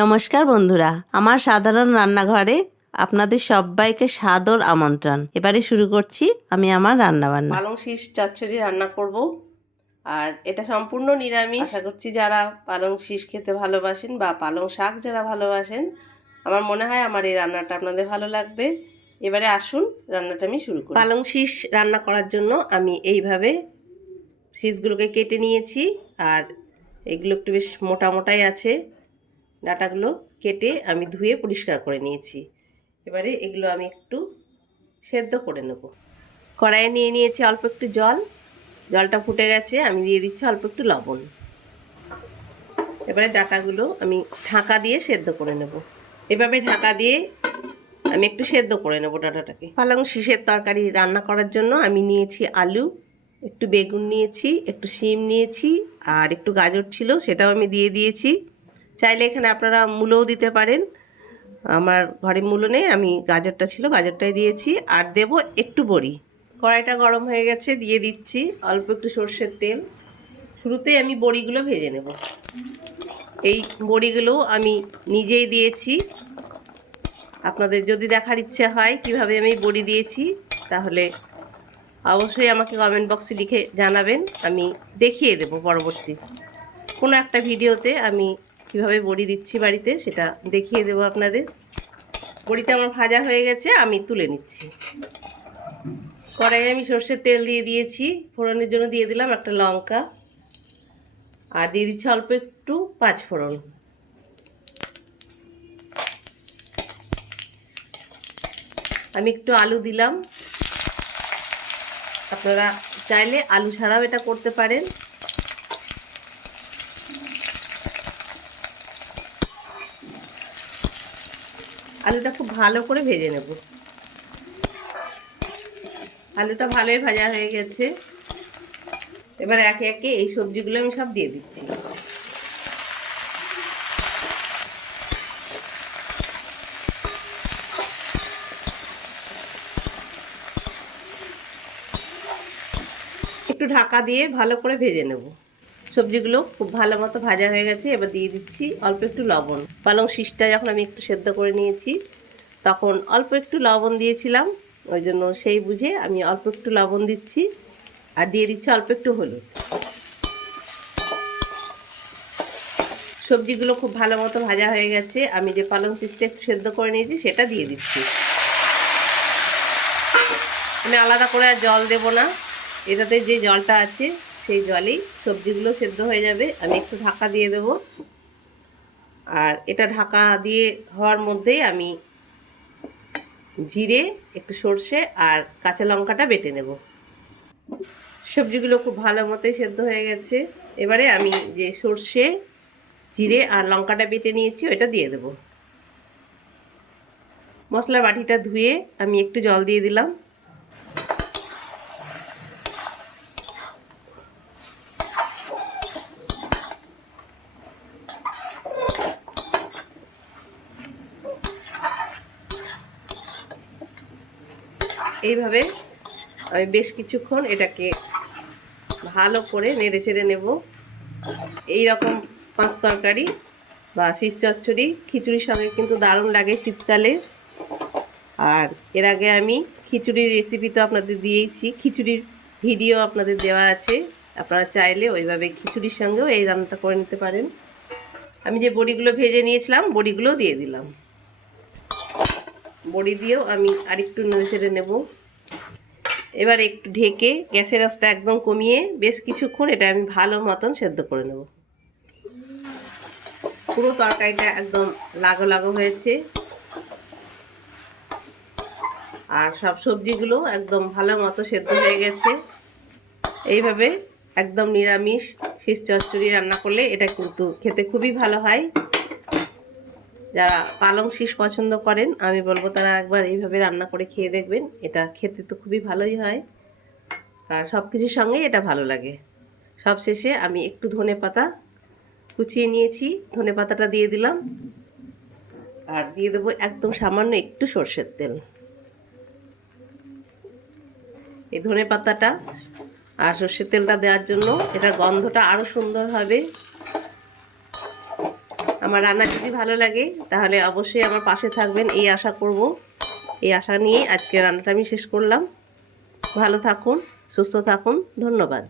নমস্কার বন্ধুরা আমার সাধারণ রান্নাঘরে আপনাদের সবাইকে সাদর আমন্ত্রণ। এবারে শুরু করছি আমি আমার রান্নাবান্না। পালং শীষ চচ্চড়ি রান্না করব আর এটা সম্পূর্ণ নিরামিষ। আশা করছি যারা পালং শীষ খেতে ভালোবাসেন বা পালং শাক যারা ভালোবাসেন আমার মনে হয় আমার এই রান্নাটা আপনাদের ভালো লাগবে। এবারে আসুন রান্নাটা আমি শুরু করি। পালং শীষ রান্না করার জন্য আমি এইভাবে শীষগুলোকে কেটে নিয়েছি আর এগুলো একটু বেশ মোটা মোটাই আছে। ডাটাগুলো কেটে আমি ধুয়ে পরিষ্কার করে নিয়েছি। এবারে এগুলো আমি একটু সেদ্ধ করে নেব। কড়াইয়ে নিয়ে নিয়েছি অল্প একটু জল। জলটা ফুটে গেছে, আমি দিয়ে দিচ্ছি অল্প একটু লবণ। এবারে ডাটাগুলো আমি ঢাকা দিয়ে সেদ্ধ করে নেব। এভাবে ঢাকা দিয়ে আমি একটু সেদ্ধ করে নেব ডাটাটাকে। পালং শীষের তরকারি রান্না করার জন্য আমি নিয়েছি আলু, একটু বেগুন নিয়েছি, একটু শিম নিয়েছি, আর একটু গাজর ছিল, সেটাও আমি দিয়ে দিয়েছি। চাইলে এখানে আপনারা মূলও দিতে পারেন। আমার ঘরে মূলো নেই, আমি গাজরটা ছিল, গাজরটাই দিয়েছি। আর দেব একটু বড়ি। কড়াইটা গরম হয়ে গেছে, দিয়ে দিচ্ছি অল্প একটু সর্ষের তেল। শুরুতেই আমি বড়িগুলো ভেজে নেব। এই বড়িগুলো আমি নিজেই দিয়েছি। আপনাদের যদি দেখার ইচ্ছে হয় কীভাবে আমি বড়ি দিয়েছি, তাহলে অবশ্যই আমাকে কমেন্ট বক্সে লিখে জানাবেন। আমি দেখিয়ে দেব পরবর্তী। কোনো একটা ভিডিওতে আমি কীভাবে বড়ি দিচ্ছি বাড়িতে সেটা দেখিয়ে দেবো আপনাদের। বড়িটা আমার ভাজা হয়ে গেছে, আমি তুলে নিচ্ছি। কড়াইয়ে আমি সর্ষের তেল দিয়ে দিয়েছি, ফোড়নের জন্য দিয়ে দিলাম একটা লঙ্কা। আর দিয়ে দিচ্ছি অল্প একটু পাঁচ ফোড়ন। আমি একটু আলু দিলাম। আপনারা চাইলে আলু ছাড়াও এটা করতে পারেন। আলুটা খুব ভালো করে ভেজে নেব। আলুটা ভালোই ভাজা হয়ে গেছে। এবার একে একে এই সবজিগুলো আমি সব দিয়ে দিচ্ছি। একটু ঢাকা দিয়ে ভালো করে ভেজে নেব। সবজিগুলো খুব ভালো মতো ভাজা হয়ে গেছে, এবার দিয়ে দিচ্ছি অল্প একটু লবণ। পালং শীষটা যখন আমি একটু সেদ্ধ করে নিয়েছি, তখন অল্প একটু লবণ দিয়েছিলাম, ওই জন্য সেই বুঝে আমি অল্প একটু লবণ দিচ্ছি, আর দিয়ে দিচ্ছি অল্প একটু হলুদ। সবজিগুলো খুব ভালো মতো ভাজা হয়ে গেছে, আমি যে পালং শীষটা একটু সেদ্ধ করে নিয়েছি, সেটা দিয়ে দিচ্ছি। আমি আলাদা করে আর জল দেব না, এটাতে যে জলটা আছে সেই জলেই সবজিগুলো সেদ্ধ হয়ে যাবে। আমি একটু ঢাকা দিয়ে দেব। আর এটা ঢাকা দিয়ে হওয়ার মধ্যেই আমি জিরে, একটু সর্ষে আর কাঁচা লঙ্কাটা বেটে নেব। সবজিগুলো খুব ভালো মতোই সেদ্ধ হয়ে গেছে। এবারে আমি যে সর্ষে, জিরে আর লঙ্কাটা বেটে নিয়েছি, ওইটা দিয়ে দেব। মশলা বাটিটা ধুয়ে আমি একটু জল দিয়ে দিলাম। এইভাবে আমি বেশ কিছুক্ষণ এটাকে ভালো করে নেড়ে চেড়ে নেব। এই রকম পাঁচ তরকারি বা শীষ চচ্চড়ি, খিচুড়ির সঙ্গে কিন্তু দারুণ লাগে শীতকালে। আর এর আগে আমি খিচুড়ির রেসিপি তো আপনাদের দিয়েইছি, খিচুড়ির ভিডিও আপনাদের দেওয়া আছে। আপনারা চাইলে ওইভাবে খিচুড়ির সঙ্গেও এই রান্নাটা করে নিতে পারেন। আমি যে বড়িগুলো ভেজে নিয়েছিলাম বড়িগুলো দিয়ে দিলাম। বড়ি দিয়েও আমি আরেকটু নেড়ে চেড়ে নেব। এবার একটু ঢেকে গ্যাসের আঁচটা একদম কমিয়ে বেশ কিছুক্ষণ এটা আমি ভালো মতন সেদ্ধ করে নেব। পুরো তরকারিটা একদম লাগো লাগো হয়েছে। আর সব সবজিগুলো একদম ভালো মতো সেদ্ধ হয়ে গেছে। এইভাবে একদম নিরামিষ, শীষ চচ্চড়ি রান্না করলে এটা কিন্তু খেতে খুবই ভালো হয়। যারা পালং শীষ পছন্দ করেন, আমি বলব তারা একবার এইভাবে রান্না করে খেয়ে দেখবেন। এটা খেতে তো খুবই ভালোই হয়। আর সব কিছুর সঙ্গেই এটা ভালো লাগে। সব শেষে আমি একটু ধনে পাতা কুচিয়ে নিয়েছি। ধনে পাতাটা দিয়ে দিলাম। আর দিয়ে দেবো একদম সামান্য একটু সর্ষের তেল। এই ধনে পাতাটা আর সর্ষের তেলটা দেওয়ার জন্য এটার গন্ধটা আরও সুন্দর হবে। আমার রান্না যদি ভালো লাগে, তাহলে অবশ্যই আমার পাশে থাকবেন, এই আশা করব। এই আশা নিয়ে আজকে রান্নাটা আমি শেষ করলাম। ভালো থাকুন, সুস্থ থাকুন, ধন্যবাদ।